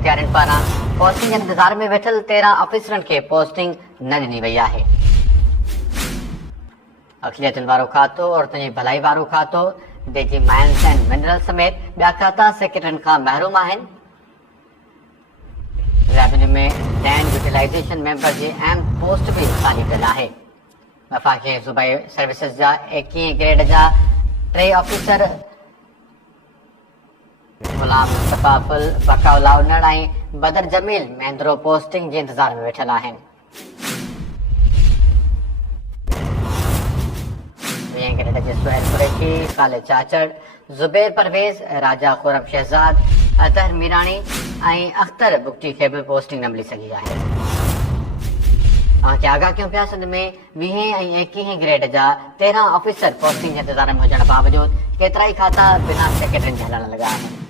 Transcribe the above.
इख़्तियारनि पारां पोस्टिंग इंतज़ार में वेठल 13 ऑफिसरनि खे पोस्टिंग न ॾिनी वई आहे। अक़लियतुनि वारो खातो, औरतुनि जी भलाई वारो खातो, डिजी माइंस एंड मिनरल समेत ॿिया खाता सेक्रेटरियुनि खां महरूम आहिनि। रेवेन्यू में लैंड यूटिलाइज़ेशन मेंबर जी अहम पोस्ट भी ख़ाली थियल आहे। वफ़ाक़ी सूबाई सर्विसिस जा 21 ग्रेड जा 3 ऑफिसर गुलाम मुस्तफ़ा फुल, बकाउ लाउनर ऐं बदर जमील महिंद्रो पोस्टिंग जे इंतज़ार में वेठल आहिनि। 20 ग्रेड जे सुहैल कुरैशी, ख़ालिद चाचड़, ज़ुबैर परवेज़, राजा खुरम शहज़ाद, अतहर मीरानी ऐं अख्तर बुगटी खे बि पोस्टिंग न मिली सघी आहे। तव्हांखे आगाह कयूं पिया, सिंध में 20 ऐं 21 ग्रेड जा 13 ऑफिसर पोस्टिंग जे इंतज़ार में हुजण बावजूद केतिरा ई खाता बिना सेक्रेटरियुनि जे हलण लॻा आहिनि।